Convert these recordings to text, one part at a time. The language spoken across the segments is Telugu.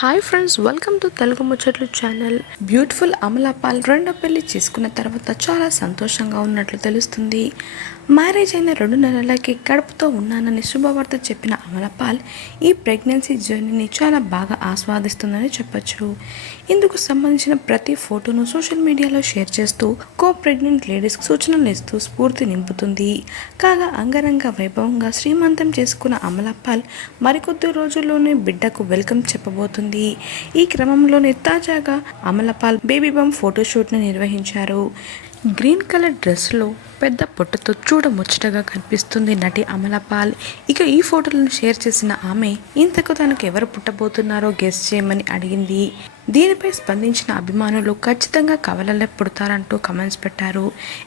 Hi friends, welcome to Telugu ముచ్చట్లు ఛానల్. బ్యూటిఫుల్ అమలా పాల్ రెండో పెళ్లి చేసుకున్న తర్వాత చాలా సంతోషంగా ఉన్నట్లు తెలుస్తుంది. మ్యారేజ్ అయిన 2 నెలలకి కడుపుతో ఉన్నానని శుభవార్త చెప్పిన అమలా పాల్ ఈ ప్రెగ్నెన్సీ జర్నీని చాలా బాగా ఆస్వాదిస్తుందని చెప్పొచ్చు. ఇందుకు సంబంధించిన ప్రతి ఫోటోను సోషల్ మీడియాలో షేర్ చేస్తూ కో ప్రెగ్నెంట్ లేడీస్కి సూచనలు ఇస్తూ స్ఫూర్తి నింపుతుంది. కాగా అంగరంగ వైభవంగా శ్రీమంతం చేసుకున్న అమలా పాల్ మరికొద్ది రోజుల్లోనే బిడ్డకు వెల్కమ్ చెప్పబోతుంది. ఈ క్రమంలోనే తాజాగా అమలా పాల్ బేబీ బంప్ ఫోటోషూట్ని నిర్వహించారు. గ్రీన్ కలర్ డ్రెస్లో పెద్ద పొట్టతో చూడముచ్చటగా కనిపిస్తుంది నటి అమలా పాల్. ఇక ఈ ఫోటోలను షేర్ చేసిన ఆమె ఇంతకు తనకు ఎవరు పుట్టబోతున్నారో గెస్ చేయమని అడిగింది. దీనిపై స్పందించిన అభిమానులు ఖచ్చితంగా కవలలే పుడతారంటూ కమెంట్స్ పెట్టారు.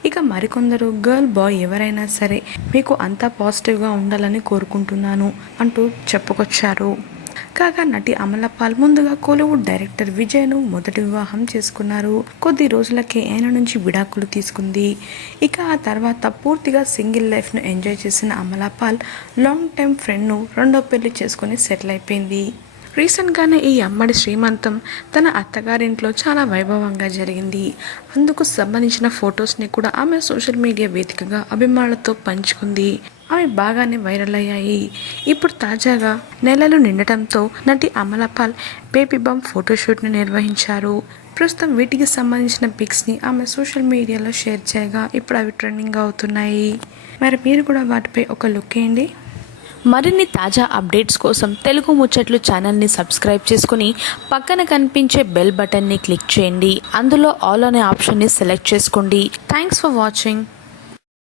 ఇక మరికొందరు గర్ల్ బాయ్ ఎవరైనా సరే మీకు అంతా పాజిటివ్గా ఉండాలని కోరుకుంటున్నాను అంటూ చెప్పుకొచ్చారు. కాగా నటి అమలా పాల్ ముందుగా కోలీవుడ్ డైరెక్టర్ విజయ్ను మొదటి వివాహం చేసుకున్నారు. కొద్ది రోజులకే ఆయన నుంచి విడాకులు తీసుకుంది. ఇక ఆ తర్వాత పూర్తిగా సింగిల్ లైఫ్ను ఎంజాయ్ చేసిన అమలా పాల్ లాంగ్ టైమ్ ఫ్రెండ్ను రెండో పెళ్లి చేసుకుని సెటిల్ అయిపోయింది. రీసెంట్గానే ఈ అమ్మడి శ్రీమంతం తన అత్తగారింట్లో చాలా వైభవంగా జరిగింది. అందుకు సంబంధించిన ఫొటోస్ని కూడా ఆమె సోషల్ మీడియా వేదికగా అభిమానులతో పంచుకుంది. అవి బాగానే వైరల్ అయ్యాయి. ఇప్పుడు తాజాగా నెలలు నిండటంతో నటి అమలా పాల్ బేబీ బంప్ ఫోటోషూట్ని నిర్వహించారు. ప్రస్తుతం వీటికి సంబంధించిన పిక్స్ని ఆమె సోషల్ మీడియాలో షేర్ చేయగా ఇప్పుడు అవి ట్రెండింగ్ అవుతున్నాయి. మరి మీరు కూడా వాటిపై ఒక లుక్ వేయండి. మరిన్ని తాజా అప్డేట్స్ కోసం తెలుగు ముచ్చట్లు ఛానల్ని సబ్స్క్రైబ్ చేసుకుని పక్కన కనిపించే బెల్ బటన్ని క్లిక్ చేయండి. అందులో ఆల్ అనే ఆప్షన్ని సెలెక్ట్ చేసుకోండి. Thanks for watching.